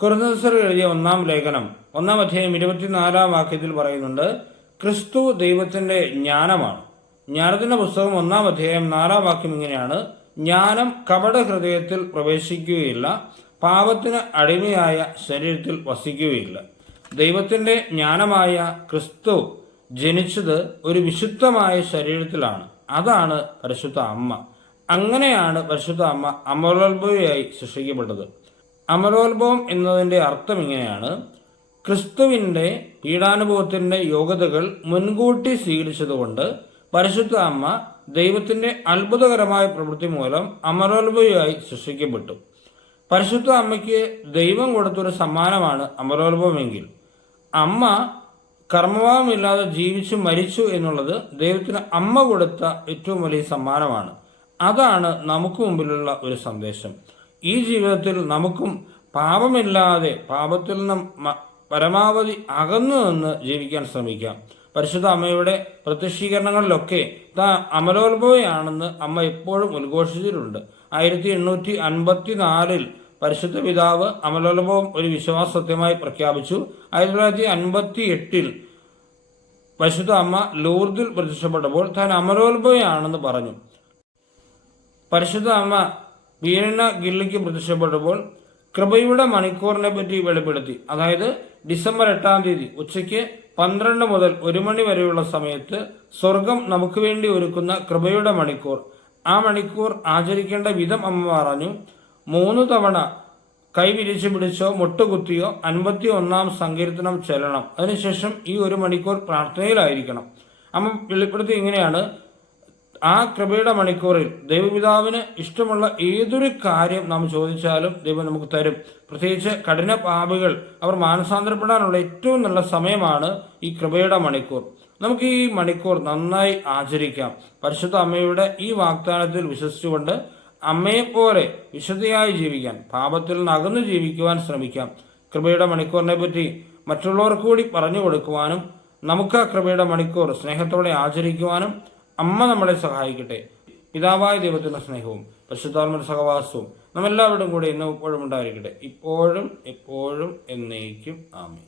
കൊരിന്ത്യർ എഴുതിയ 1-ാം ലേഖനം 1-ാം അധ്യായം 24-ാം വാക്യത്തിൽ പറയുന്നുണ്ട്, ക്രിസ്തു ദൈവത്തിന്റെ ജ്ഞാനമാണ്. ജ്ഞാനത്തിന്റെ പുസ്തകം 1-ാം അധ്യായം 4-ാം വാക്യം ഇങ്ങനെയാണ്: ജ്ഞാനം കപട ഹൃദയത്തിൽ പ്രവേശിക്കുകയില്ല, പാപത്തിന് അടിമയായ ശരീരത്തിൽ വസിക്കുകയില്ല. ദൈവത്തിന്റെ ജ്ഞാനമായ ക്രിസ്തു ജനിച്ചത് ഒരു വിശുദ്ധമായ ശരീരത്തിലാണ്. അതാണ് പരിശുദ്ധ അമ്മ. അങ്ങനെയാണ് പരിശുദ്ധ അമ്മ അമലോത്ഭവയായി സൃഷ്ടിക്കപ്പെട്ടത്. അമലോത്ഭവം എന്നതിൻ്റെ അർത്ഥം ഇങ്ങനെയാണ്: ക്രിസ്തുവിൻ്റെ പീഡാനുഭവത്തിൻ്റെ യോഗ്യതകൾ മുൻകൂട്ടി സ്വീകരിച്ചതുകൊണ്ട് പരിശുദ്ധ അമ്മ ദൈവത്തിൻ്റെ അത്ഭുതകരമായ പ്രവൃത്തി മൂലം അമലോത്ഭവയായി സൃഷ്ടിക്കപ്പെട്ടു. പരിശുദ്ധ അമ്മയ്ക്ക് ദൈവം കൊടുത്തൊരു സമ്മാനമാണ് അമലോത്ഭവമെങ്കിൽ, അമ്മ കർമ്മഭാവമില്ലാതെ ജീവിച്ചു മരിച്ചു എന്നുള്ളത് ദൈവത്തിന് അമ്മ കൊടുത്ത ഏറ്റവും വലിയ സമ്മാനമാണ്. അതാണ് നമുക്ക് മുമ്പിലുള്ള ഒരു സന്ദേശം. ഈ ജീവിതത്തിൽ നമുക്കും പാപമില്ലാതെ, പാപത്തിൽ നിന്ന് പരമാവധി അകന്നു നിന്ന് ജീവിക്കാൻ ശ്രമിക്കാം. പരിശുദ്ധ അമ്മയുടെ പ്രത്യക്ഷീകരണങ്ങളിലൊക്കെ താൻ അമലോത്ഭവയാണെന്ന് അമ്മ എപ്പോഴും ഉദ്ഘോഷിച്ചിട്ടുണ്ട്. 1854 പരിശുദ്ധ പിതാവ് അമലോത്ഭവം ഒരു വിശ്വാസ സത്യമായി പ്രഖ്യാപിച്ചു. 1958 പരിശുദ്ധ അമ്മ ലൂർദിൽ പ്രത്യക്ഷപ്പെട്ടപ്പോൾ താൻ അമലോത്ഭവയാണെന്ന് പറഞ്ഞു. പരിശുദ്ധ അമ്മ വീരന ഗില്ലിക്ക് പ്രത്യക്ഷപ്പെട്ടപ്പോൾ കൃപയുടെ മണിക്കൂറിനെ പറ്റി വെളിപ്പെടുത്തി. അതായത് ഡിസംബർ 8-ാം തീയതി ഉച്ചയ്ക്ക് 12 മുതൽ 1 മണി വരെയുള്ള സമയത്ത് സ്വർഗം നമുക്ക് വേണ്ടി ഒരുക്കുന്ന കൃപയുടെ മണിക്കൂർ, ആ മണിക്കൂർ ആചരിക്കേണ്ട വിധം അമ്മ പറഞ്ഞു. 3 തവണ കൈ വിരിച്ചു പിടിച്ചോ മുട്ടുകുത്തിയോ 51-ാം സങ്കീർത്തനം ചെല്ലണം. അതിനുശേഷം ഈ 1 മണിക്കൂർ പ്രാർത്ഥനയിലായിരിക്കണം. അമ്മ വെളിപ്പെടുത്തി ഇങ്ങനെയാണ്: ആ കൃപയുടെ മണിക്കൂറിൽ ദൈവപിതാവിന് ഇഷ്ടമുള്ള ഏതൊരു കാര്യം നാം ചോദിച്ചാലും ദൈവം നമുക്ക് തരും. പ്രത്യേകിച്ച് കഠിന പാപികൾ അവർ മാനസാന്തരപ്പെടാനുള്ള ഏറ്റവും നല്ല സമയമാണ് ഈ കൃപയുടെ മണിക്കൂർ. നമുക്ക് ഈ മണിക്കൂർ നന്നായി ആചരിക്കാം. പരിശുദ്ധ അമ്മയുടെ ഈ വാഗ്ദാനത്തിൽ വിശ്വസിച്ചുകൊണ്ട് അമ്മയെപ്പോലെ വിശുദ്ധയായി ജീവിക്കാൻ, പാപത്തിൽ നിന്ന് അകന്നു ജീവിക്കുവാൻ ശ്രമിക്കാം. കൃപയുടെ മണിക്കൂറിനെ പറ്റി മറ്റുള്ളവർക്ക് കൂടി പറഞ്ഞു കൊടുക്കുവാനും നമുക്ക് ആ കൃപയുടെ മണിക്കൂർ സ്നേഹത്തോടെ ആചരിക്കുവാനും അമ്മ നമ്മളെ സഹായിക്കട്ടെ. പിതാവായ ദൈവത്തിന്റെ സ്നേഹവും പരിശുദ്ധാത്മാവിന്റെ സഹവാസവും നമ്മെല്ലാവരുടെയും കൂടെ ഇന്നും എപ്പോഴും ഉണ്ടായിരിക്കട്ടെ, ഇപ്പോഴും എപ്പോഴും എന്നേക്കും. ആമേൻ.